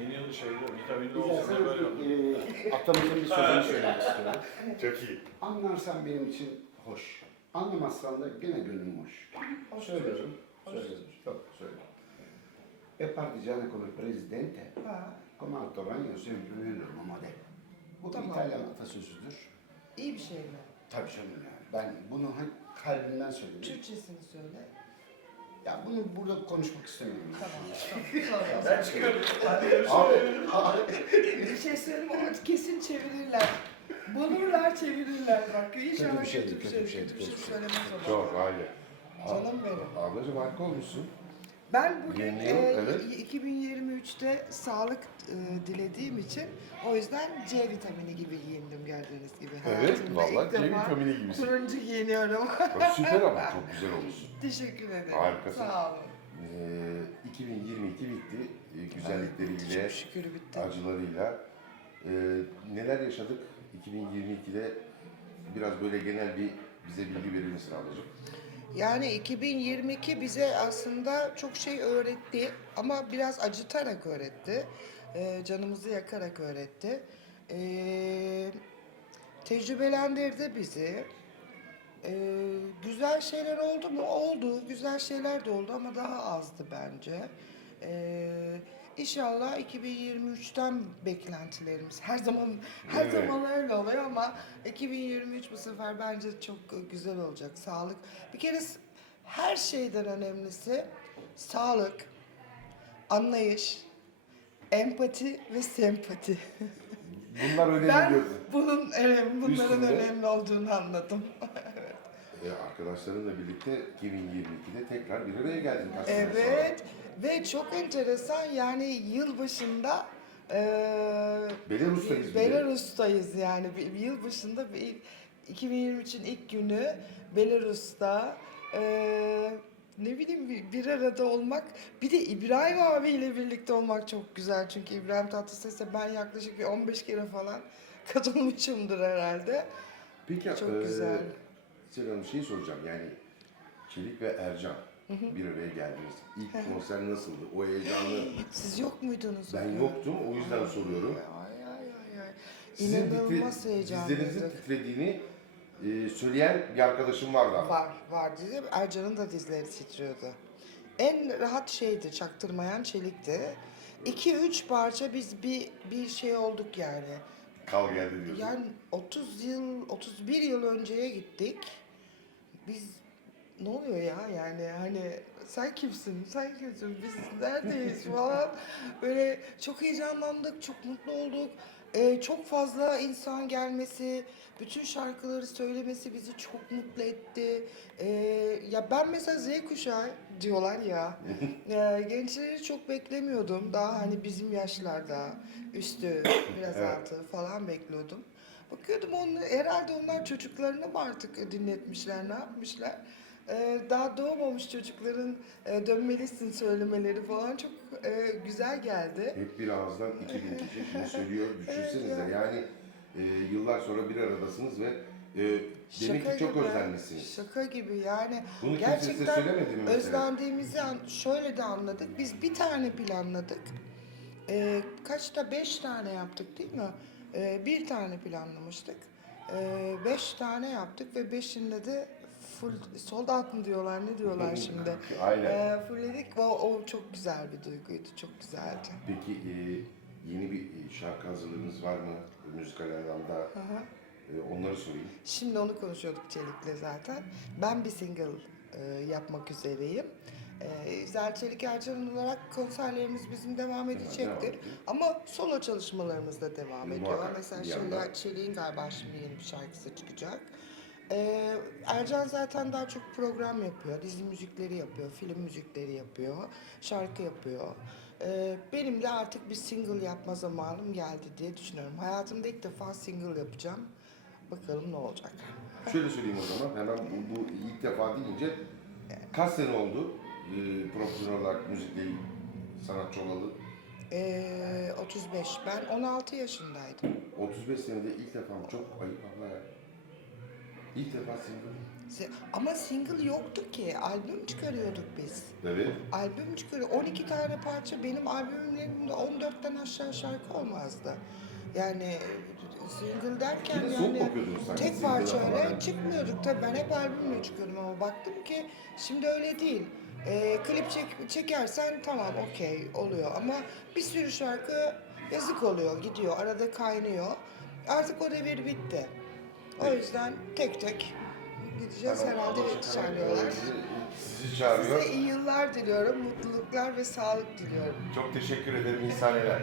Yeni yıl şeyde vitaminli Bir olsun da böyle. e, atamızın bir sözünü söylemek istiyorum. Çok iyi. Anlarsan benim için hoş. Anlamazsan da gene gönlüm hoş. Söylüyorum. Söylüyorum. Yok söylüyorum. E partigiano come presidente, Ha, come Antonio sempre un enorme modello. Bu Tamam. İtalyan atasözüdür. iyi bir şey mi? Tabii canım yani. Ben bunu hep kalbimden söyledim. Türkçesini söyle. Ya bunu burada konuşmak istemiyorum. Tamam. tamam. Sonra- Ben çıkarım. Abi, abi, bir şey söyleyeyim ama kesin çevirirler. Bulurlar çevirirler bak. İnşallah Kötü bir şeydi, kötü bir şey, şeydi, kötü bir şey şey. söylemez o Çok bana. aile. Canım benim. Ablacığım harika olmuşsun. Ben bugün Yeni yıl, e, evet. 2023'te sağlık e, dilediğim için o yüzden C vitamini gibi giyindim gördüğünüz gibi. Evet, Hayatımda vallahi ilk C defa vitamini gibisin. Turuncu giyiniyorum. Bak, Süper ama çok güzel olmuşsun. Teşekkür ederim. Harikasın. Sağ olun. Ee, 2022 bitti. Ee, güzellikleriyle, Çok şükür bitti. acılarıyla. Ee, neler yaşadık 2022'de? Biraz böyle genel bir bize bilgi verir misin ablacığım? Yani 2022 bize aslında çok şey öğretti ama biraz acıtarak öğretti. Ee, canımızı yakarak öğretti. Ee, tecrübelendirdi bizi. Ee, güzel şeyler oldu mu? Oldu. Güzel şeyler de oldu ama daha azdı bence. Ee, İnşallah 2023'ten beklentilerimiz her zaman her Evet. zaman öyle oluyor ama 2023 bu sefer bence çok güzel olacak. Sağlık. Bir kere her şeyden önemlisi sağlık, anlayış, empati ve sempati. Bunlar önemli Ben bunun evet, bunların Üstünde- önemli olduğunu anladım. Ee, arkadaşlarınla birlikte 2022'de tekrar bir araya geldin. sonra. Evet ve çok enteresan yani yılbaşında eee Belarus'tayız bir de. Belarus'tayız yani bir, bir yıl başında bir, 2023'ün ilk günü Belarus'ta eee, ne bileyim bir, bir arada olmak bir de İbrahim abiyle birlikte olmak çok güzel çünkü İbrahim Tatlıses'e ben yaklaşık bir 15 kere falan katılmışımdır herhalde. Peki Çok e, güzel. Selin Hanım şeyi soracağım yani Çelik ve Ercan bir araya geldiniz. İlk konser nasıldı? O heyecanlı. Siz yok muydunuz? Ben yoktum o yüzden soruyorum. Ay ay ay ay. Sizin İnanılmaz titre- heyecanlıydık. dizlerinizin titrediğini e, söyleyen bir arkadaşım vardı ama. Var, var dizi. Ercan'ın da dizleri titriyordu. En rahat şeydi, çaktırmayan çelikti. 2-3 parça biz bir bir şey olduk yani. Kal geldi diyorsun. Yani 30 yıl, 31 yıl önceye gittik. Biz ne oluyor ya yani hani sen kimsin, sen kimsin, biz neredeyiz falan. Böyle çok heyecanlandık, çok mutlu olduk. Ee, çok fazla insan gelmesi, bütün şarkıları söylemesi bizi çok mutlu etti. Ee, ya ben mesela Z kuşağı diyorlar ya. Ee, gençleri çok beklemiyordum. Daha hani bizim yaşlarda üstü, biraz Evet. altı falan bekliyordum. Bakıyordum onu, herhalde onlar çocuklarını mı artık dinletmişler, ne yapmışlar? Ee, daha doğmamış çocukların e, dönmelisin söylemeleri falan çok e, güzel geldi. Hep bir ağızdan 2000 kişi şimdi söylüyor. Düşünsenize Evet yani e, yıllar sonra bir aradasınız ve e, demek Şaka ki çok gibi. özlenmişsiniz. Şaka gibi yani. Bunu Gerçekten özlendiğimizi an- şöyle de anladık. Biz bir tane planladık. Ee, kaçta? Beş tane yaptık değil mi? Ee, bir tane planlamıştık. Ee, beş tane yaptık ve beşinde de full sold out mı diyorlar ne diyorlar şimdi? Aynen. Ee, fullledik ve o çok güzel bir duyguydu. Çok güzeldi. Peki e, yeni bir e, şarkı hazırlığınız var mı? Müzikal anlamda Aha. e, onları sorayım. Şimdi onu konuşuyorduk Çelik'le zaten. Ben bir single e, yapmak üzereyim. E, Zelçelik Ercan olarak konserlerimiz bizim devam edecektir. devam ediyor. Ama solo çalışmalarımız da devam E, ediyor. Mesela şimdi. Çelik'in galiba şimdi yeni bir şarkısı çıkacak. E, Ercan zaten daha çok program yapıyor, dizi müzikleri yapıyor, film müzikleri yapıyor, şarkı yapıyor. E, benim de artık bir single yapma zamanım geldi diye düşünüyorum. Hayatımda ilk defa single yapacağım. Bakalım ne olacak. Şöyle söyleyeyim o zaman hemen bu, bu ilk defa deyince kaç sene oldu e, profesyonel olarak müzikle sanatçı olalı? Ee, 35. Ben 16 yaşındaydım. 35 senede ilk defa çok ayıp. İlk defa single. Se- Ama single yoktu ki. Albüm çıkarıyorduk biz. Evet. Albüm çıkarıyor. 12 tane parça benim albümlerimde 14'ten aşağı şarkı olmazdı. Yani single derken Bir de soğuk yani bakıyordunuz sanki tek single'a parçayla falan. çıkmıyorduk. Tabii ben hep albümle çıkıyordum ama baktım ki şimdi öyle değil. Ee, klip çek, çekersen tamam okey oluyor ama bir sürü şarkı yazık oluyor gidiyor arada kaynıyor. Artık o devir bitti. O yüzden tek tek gideceğiz herhalde çağırıyorlar. Sizi çağırıyor. Size iyi yıllar diliyorum, mutluluklar ve sağlık diliyorum. Çok teşekkür ederim. Sahneler.